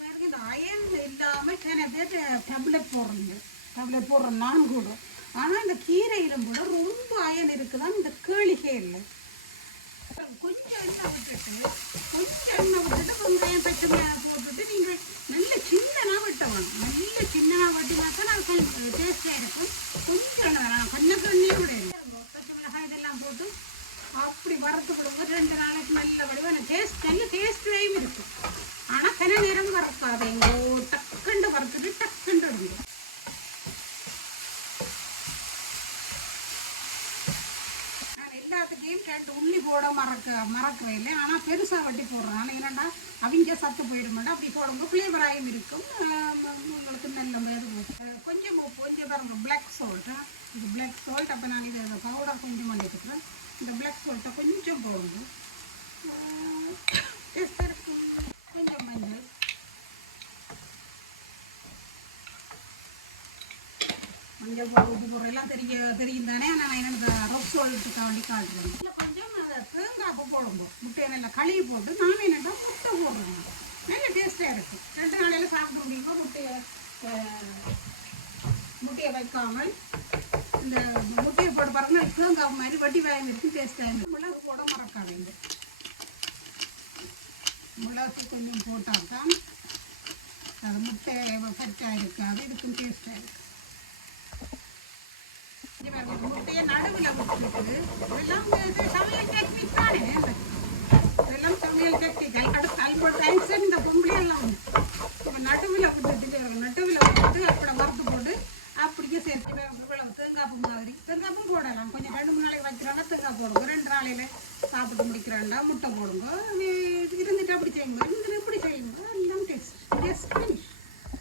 பாருங்க இந்த அயன் இல்லாமல் சில பேர் டேப்லெட் போடுறீங்க. டேப்லெட் போடுறோம் நான் கூட. ஆனால் இந்த கீரையிலும் கூட ரொம்ப அயன் இருக்குதான் இந்த கேளிகை இல்லை. கொஞ்சம் எண்ணெய் விட்டுட்டு கொஞ்சம் எண்ணெய் விட்டுட்டு வெங்காயம் பச்சை மிளகாய் போட்டுட்டு நீங்கள் நல்ல சின்னதாக வெட்ட வேணும். நல்ல சின்னதாக வெட்டினா தான் அது டேஸ்ட்டாக இருக்கும். கொஞ்சம் எண்ணெய் வேணாம். கொஞ்சம் எண்ணெயே விட இல்லை. பச்சை மிளகாய் இதெல்லாம் போட்டு அப்படி வறுத்து விடுங்க. ரெண்டு நாளைக்கு நல்ல வடிவான டேஸ்ட் ரெண்டு உள்ளி போட மறக்க மறக்கிறேன் இல்லை. ஆனால் பெருசாக வட்டி போடுறேன். ஆனால் என்னென்னா அவங்க சத்து போயிடுமாட்டா அப்படி போடும்போது ஃப்ளேவராகவும் இருக்கும். உங்களுக்கு நல்ல இது கொஞ்சம் கொஞ்சம் பாருங்க. பிளாக் சால்ட் இது பிளாக் சால்ட் அப்போ நான் இதை பவுடர் கொஞ்சம் பண்ணிட்டுக்கிறேன் இந்த பிளாக் சால்ட்டை கொஞ்சம் போடுங்க. கொஞ்சம் மஞ்சள். மஞ்சள் போடு உப்பு போடுற எல்லாம் தெரிய தெரியும் தானே. நான் என்னோட ரொப் சால்ட்டுக்காக வேண்டி காட்டுறேன். இல்லை கொஞ்சம் போடும்போது முட்டையை நல்லா கழுவி போட்டு நான் என்னடா முட்டை போடுறேன் நல்ல டேஸ்ட்டாக இருக்கும். ரெண்டு நாளையில் சாப்பிட முடியுமா? முட்டையை முட்டையை வைக்காமல் இந்த முட்டையை போட பாருங்க தேங்காய் மாதிரி வட்டி வாங்கி இருக்கும் டேஸ்ட்டாக இருக்கும். மிளகு போட மறக்காதீங்க மிளகு கொஞ்சம் போட்டால் தான் அது முட்டை பச்சாக இருக்காது இதுக்கும் டேஸ்ட் இருக்கும் இங்க பாருங்க, முட்டையை நடுவுல விட்டுட்டு எல்லாம் இது சமையல் டெக்னிக் தானே இதெல்லாம் சமையல் டெக்னிக் அடுத்து அல்பட் ஐன்ஸ்டைன் இந்த பொம்பளை எல்லாம் உண்டு நம்ம நடுவில் விட்டுட்டு நடுவில் நடுவுல விட்டுட்டு அப்புறம் வறுத்து போட்டு அப்படியே சேர்த்து தேங்காய் பூ மாதிரி. தேங்காய் போடலாம். கொஞ்சம் ரெண்டு மூணு நாளைக்கு வச்சுறாங்க தேங்காய் போடுங்க. ரெண்டு நாளையில சாப்பிட்டு முடிக்கிறாண்டா முட்டை போடுங்க. இருந்துட்டு அப்படி